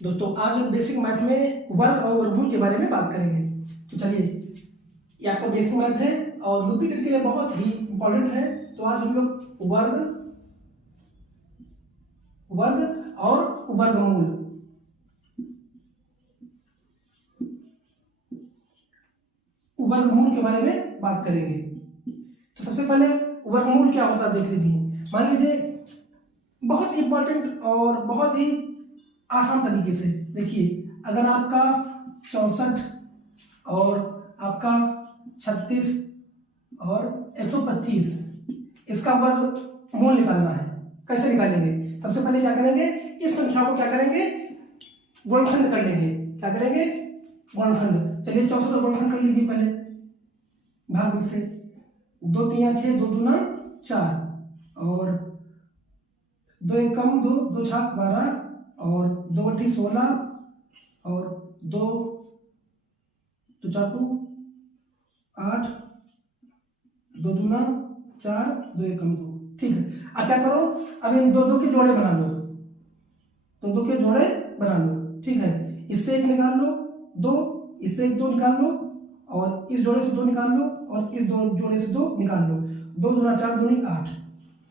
दोस्तों आज हम बेसिक मैथ में वर्ग और वर्गमूल के बारे में बात करेंगे। तो चलिए, ये आपका बेसिक मैथ है और यूपी टेट के लिए बहुत ही इंपॉर्टेंट है। तो आज हम लोग वर्ग और वर्गमूल के बारे में बात करेंगे। तो सबसे पहले वर्गमूल क्या होता है देख लीजिए। मान लीजिए बहुत इंपॉर्टेंट और बहुत ही आसान तरीके से देखिए, अगर आपका 64 और आपका 36 और 125 इसका वर्गमूल निकालना है, कैसे निकालेंगे? सबसे पहले क्या करेंगे, इस संख्या को क्या करेंगे, गुणनखंड कर लेंगे। क्या करेंगे? गुणनखंड। चलिए 64 का गुणनखंड कर लीजिए पहले, भाग से 2 3 6 2 दूना 4 और 2 एकम 2 2 छाक 12 और 2 अट्ठी 16 और 2 तो चाकू 8 2 दूना 4 2 एकम 2। ठीक है, अब क्या करो, अब इन दो के जोड़े बना लो, दो के जोड़े बना लो। ठीक है, इससे एक निकाल लो 2, इससे एक 2 निकाल लो और इस जोड़े से 2 निकाल लो और इस जोड़े से 2 निकाल लो। 2 दूना 4 दूनी 8,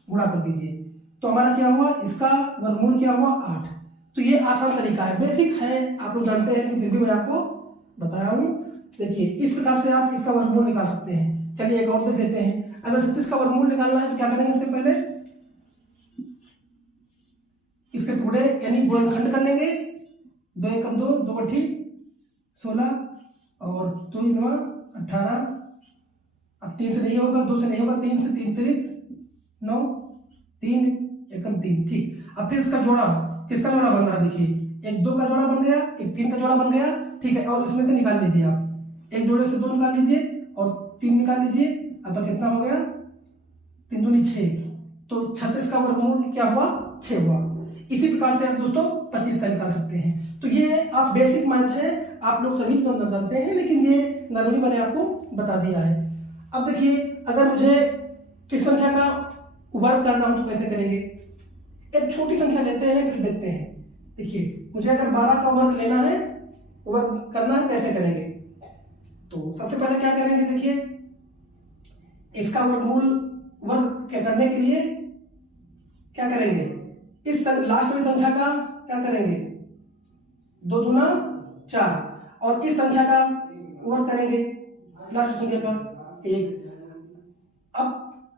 गुणा कर दीजिए। तो हमारा क्या हुआ, इसका वर्गमूल क्या हुआ 8। तो ये आसान तरीका है, बेसिक है, आप लोग जानते हैं, लेकिन फिर भी मैं आपको बताया हूँ। देखिए इस प्रकार से आप इसका वर्गमूल निकाल सकते हैं। चलिए एक और देख लेते हैं। अगर 36 का वर्गमूल निकालना है तो क्या करेंगे, इससे पहले इसके टुकड़े यानी गुणनखंड कर लेंगे। 2 एकम 2 2 अट्ठी 16 और 2 9 18। अब 3 से नहीं होगा, 2 से नहीं होगा, 3 से 3 तिरिक 9 3 एकम 3। ठीक, अब फिर इसका जोड़ा, किसका जोड़ा बन रहा है देखिए, एक 2 का जोड़ा बन गया, एक 3 का जोड़ा बन गया। ठीक है, और इसमें से निकाल लीजिए आप, एक जोड़े से 2 निकाल लीजिए और 3 निकाल लीजिए। अब तो कितना हो गया, 3 दूनी 6। तो 36 का वर्गमूल क्या हुआ, 6 हुआ। इसी प्रकार से आप दोस्तों 25 का निकाल सकते हैं। तो ये आप बेसिक मैथ है, आप लोग सभी को जानते हैं, लेकिन ये नॉर्मली मैंने आपको बता दिया है। अब देखिए, अगर मुझे किस संख्या का वर्ग करना हो तो कैसे करेंगे? एक छोटी संख्या लेते हैं, फिर देखते हैं। देखिए मुझे अगर 12 का वर्ग लेना है, वर्ग करना है, कैसे करेंगे? तो सबसे पहले क्या करेंगे, देखिए इसका वर्गमूल वर्ग करने के लिए क्या करेंगे, इस लास्ट वाली संख्या का क्या करेंगे, 2 दूना 4 और इस संख्या का वर्ग करेंगे, लास्ट संख्या का 1।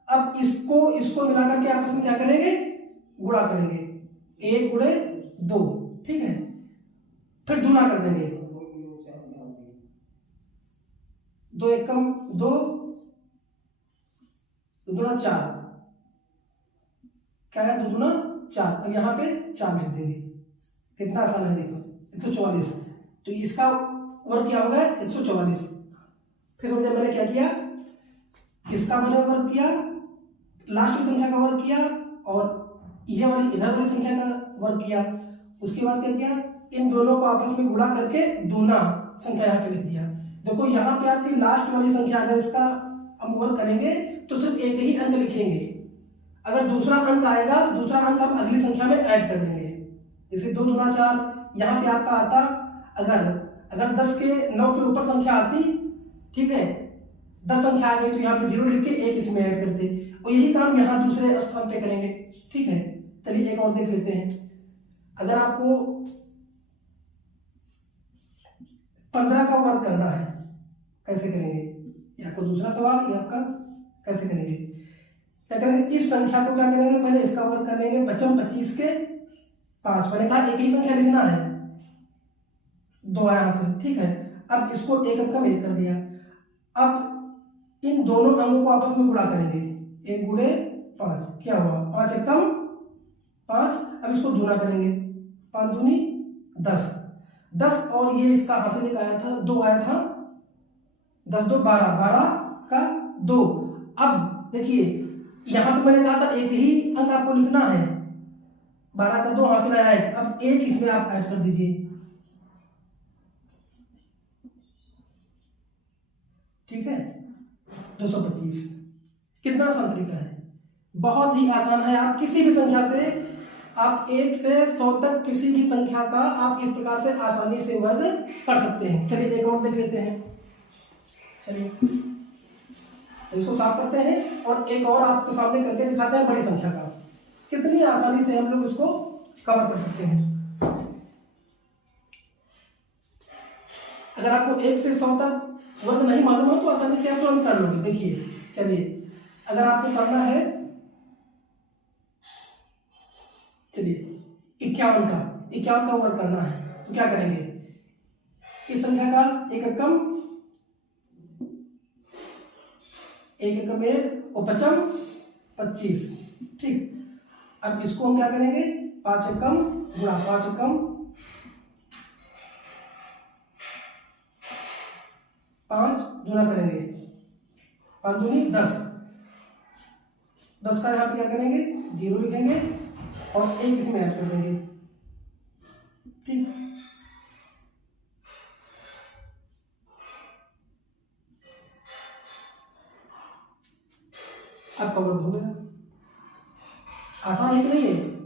अब इसको मिलाकर के आपस में क्या करेंगे, गुणा करेंगे, 1 गुणे 2। ठीक है, फिर दूना कर देंगे, 2 एकम 2 2 दूना 4, क्या है 2 दूना 4। अब यहाँ पे 4 लिख देंगे। कितना आसान है देखो, 144। तो इसका वर्ग क्या होगा, 144। फिर मैंने क्या किया, इसका मैंने वर्ग किया, लास्ट की संख्या का वर्ग किया और ये वाली इधर वाली संख्या का वर्ग किया। उसके बाद क्या किया, इन दोनों को आपस में गुणा करके दूना संख्या यहाँ पे लिख दिया। देखो यहाँ पे आपकी लास्ट वाली संख्या, अगर इसका हम वर्ग करेंगे तो सिर्फ एक ही अंक लिखेंगे। अगर दूसरा अंक आएगा तो दूसरा अंक हम अगली संख्या में ऐड कर देंगे। जैसे 2 दूना 4, यहाँ पे आपका आता, अगर 10 के 9 के ऊपर संख्या आती, ठीक है, 10 संख्या आ गई तो यहाँ पे 0 लिख के 1 इसमें ऐड करते, और यही काम यहाँ दूसरे स्थान पे करेंगे। ठीक है, चलिए एक और देख लेते हैं। अगर आपको 15 का वर्ग करना है, कैसे करेंगे? ये आपको दूसरा सवाल, ये आपका कैसे करेंगे? क्या करेंगे, इस संख्या को क्या करेंगे, पहले इसका वर्ग कर लेंगे। 25 के 5, मैंने कहा एक ही संख्या लिखना है, 2 आया से। ठीक है, अब इसको एक अंक में 1 कर दिया। अब इन दोनों अंकों को आपस में गुणा करेंगे, 1 गुणे 5, क्या हुआ 5 एकम 5। अब इसको दूना करेंगे, 5 दूनी 10 10 और ये इसका हासिल एक आया था, 2 आया था, 10 2 12, 12 का 2। अब देखिए यहाँ पे मैंने कहा था एक ही अंक आपको लिखना है, 12 का 2 हासिल आया है। अब 1 इसमें आप ऐड कर दीजिए। ठीक है, 225। कितना आसान तरीका है, बहुत ही आसान है। आप किसी भी संख्या से आप 1 से 100 तक किसी भी संख्या का आप इस प्रकार से आसानी से वर्ग कर सकते हैं। चलिए एक और देख लेते हैं। चलिए तो इसको साफ करते हैं और एक और आपके सामने करके दिखाते हैं बड़ी संख्या का, कितनी आसानी से हम लोग इसको कवर कर सकते हैं। अगर आपको 1 से 100 तक वर्ग नहीं मालूम हो तो आसानी से आप तुरंत कर लोगे। देखिए चलिए अगर आपको करना है, चलिए 51 का वर्ग करना है तो क्या करेंगे, इस संख्या का एक एकम 1 और 5 25, ठीक। अब इसको हम क्या करेंगे, 5 एकम गुणा 5 एकम 5 गुणा करेंगे 5 दूनी 10, 10 का यहाँ पे क्या करेंगे 0 लिखेंगे और 1 इसमें ऐड कर देंगे, ठीक। आपका वर्ग हो गया। आसान है कि नहीं है?